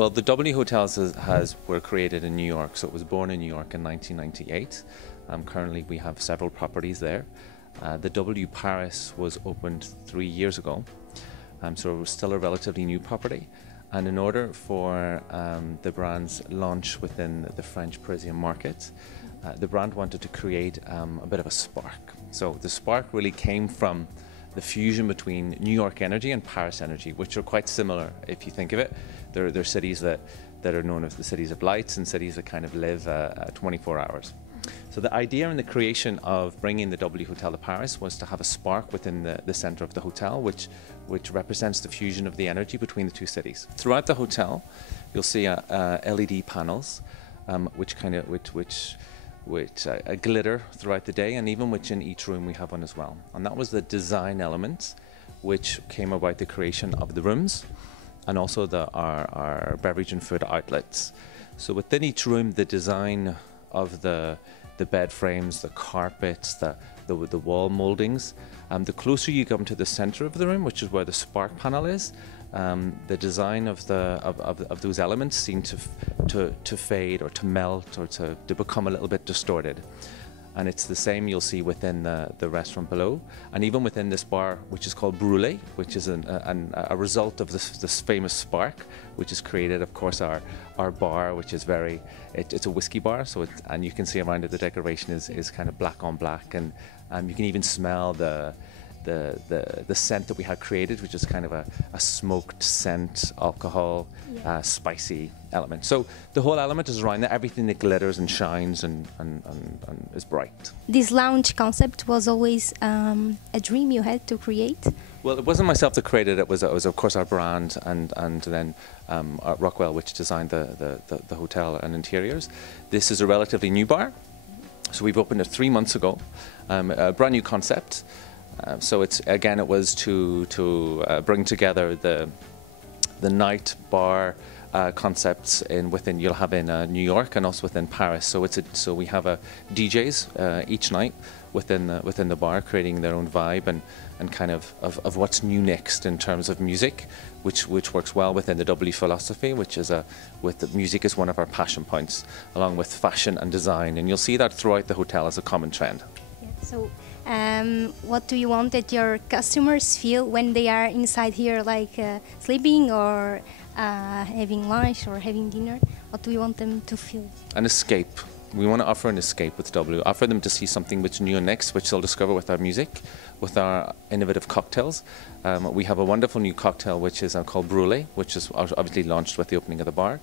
Well, the W Hotels were created in New York, so it was born in New York in 1998. Currently, we have several properties there. The W Paris was opened 3 years ago, so it was still a relatively new property. And in order for the brand's launch within the French Parisian market, the brand wanted to create a bit of a spark. So the spark really came from the fusion between New York energy and Paris energy, which are quite similar if you think of it. They're cities that are known as the cities of lights and cities that kind of live 24 hours. So the idea in the creation of bringing the W Hotel to Paris was to have a spark within the center of the hotel, which represents the fusion of the energy between the two cities. Throughout the hotel, you'll see LED panels, which glitter throughout the day, and even within each room we have one as well. And that was the design element which came about the creation of the rooms and also our beverage and food outlets. So within each room, the design of the bed frames, the carpets, the wall moldings, the closer you come to the center of the room, which is where the spark panel is, the design of those elements seem to fade or to melt or to become a little bit distorted. And it's the same you'll see within the restaurant below, and even within this bar, which is called Brûlé, which is a result of this famous spark, which is created, of course, our bar, which is it's a whiskey bar, so and you can see around it the decoration is kind of black on black, and you can even smell the scent that we had created, which is kind of a smoked scent, alcohol, spicy element. So the whole element is around that, everything that glitters and shines and is bright. This lounge concept was always a dream you had to create? Well, it wasn't myself that created it. It was of course our brand and then Rockwell, which designed the hotel and interiors. This is a relatively new bar, so we've opened it 3 months ago. A brand new concept. So it was to bring together the night bar concepts you'll have in New York and also within Paris. So we have DJs each night within the bar, creating their own vibe and kind of what's new next in terms of music, which works well within the W philosophy, which is music is one of our passion points, along with fashion and design, and you'll see that throughout the hotel as a common trend. Yeah, so. What do you want that your customers feel when they are inside here, like sleeping or having lunch or having dinner? What do you want them to feel? An escape. We want to offer an escape with W, offer them to see something which new and next, which they'll discover with our music, with our innovative cocktails. We have a wonderful new cocktail which is called Brûlé, which is obviously launched with the opening of the bar,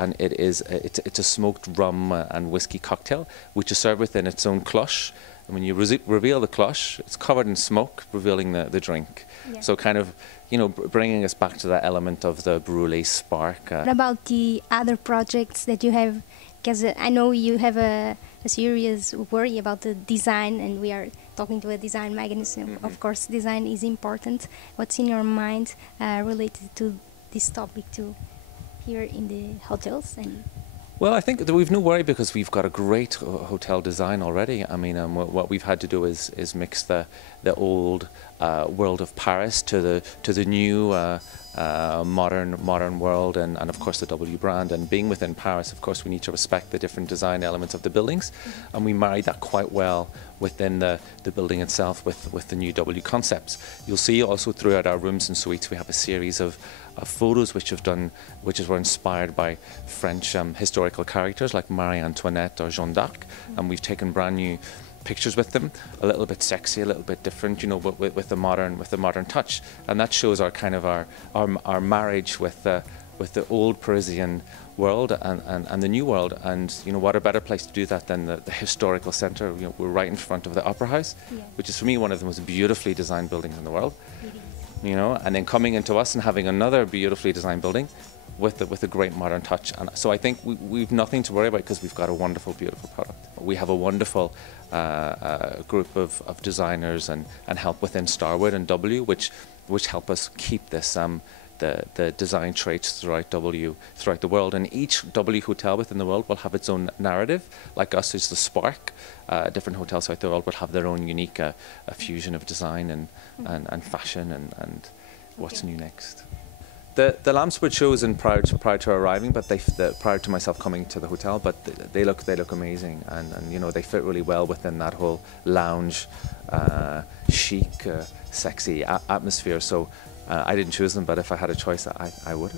and it's a smoked rum and whiskey cocktail which is served within its own cloche. And when you reveal the cloche, it's covered in smoke, revealing the drink. Yeah. So kind of, bringing us back to that element of the Brûlé spark. What about the other projects that you have? Because I know you have a serious worry about the design, and we are talking to a design magazine. Mm-hmm. Of course, design is important. What's in your mind related to this topic too, here in the hotels? Well, I think that we've no worry because we've got a great hotel design already. I mean, what we've had to do is mix the old world of Paris to the new modern world, and of course the W brand. And being within Paris, of course, we need to respect the different design elements of the buildings, and we married that quite well within the building itself with the new W concepts. You'll see also throughout our rooms and suites we have a series of photos which were inspired by French historical characters like Marie Antoinette or Jeanne d'Arc, and we've taken brand new pictures with them, a little bit sexy, a little bit different, with the modern touch, and that shows our kind of our marriage with the old Parisian world and the new world. And what a better place to do that than the historical centre. We're right in front of the Opera House, which is for me one of the most beautifully designed buildings in the world. And then coming into us and having another beautifully designed building with a great modern touch. And so I think we've nothing to worry about because we've got a wonderful, beautiful product. We have a wonderful group of designers and help within Starwood and W, which help us keep this the design traits throughout the world. And each W hotel within the world will have its own narrative. Like us is the spark. Different hotels throughout the world will have their own unique fusion of design and fashion and what's new next. The lamps were chosen prior to arriving, but prior to myself coming to the hotel. But they look amazing, and you know, they fit really well within that whole lounge, chic, sexy atmosphere. So I didn't choose them, but if I had a choice, I would.